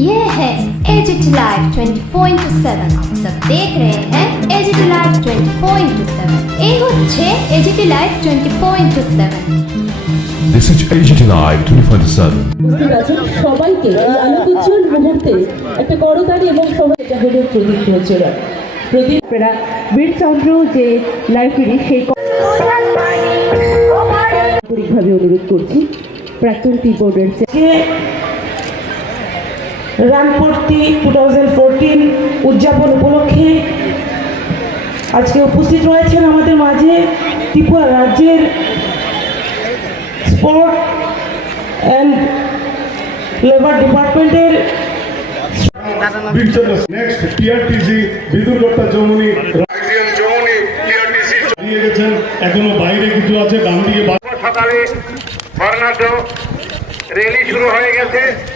ये है agit live 24 into seven आप सब देख रहे हैं एजिट लाइव 24 इंटू सेवन এই হচ্ছে AGT live 24 into seven This is AGT Live 24/7. উপস্থিত আছেন সবাইকে এই আলোকোজ্জ্বল মুহূর্তে একটা করতালি এবং সবাই এটা হলো প্রদীপ প্রচুরা প্রদীপ আপনারা বীরচন্দ্র যে লাইব্রেরি সেই আন্তরিকভাবে অনুরোধ করছি প্রাক্তন টি বোর্ডের রানপট্টি টু থাউজেন্ড ফোরটিন উদযাপন উপলক্ষে আজকে উপস্থিত রয়েছেন আমাদের মাঝে ত্রিপুরা রাজ্যের স্পোর্ট অ্যান্ড লেবার ডিপার্টমেন্টের নেক্সট টিআরটিসি দিয়ে গেছেন এখনও বাইরে কিছু আছে ডান দিকে সকালে বর্ণাঢ্য র্যালি শুরু হয়ে গেছে।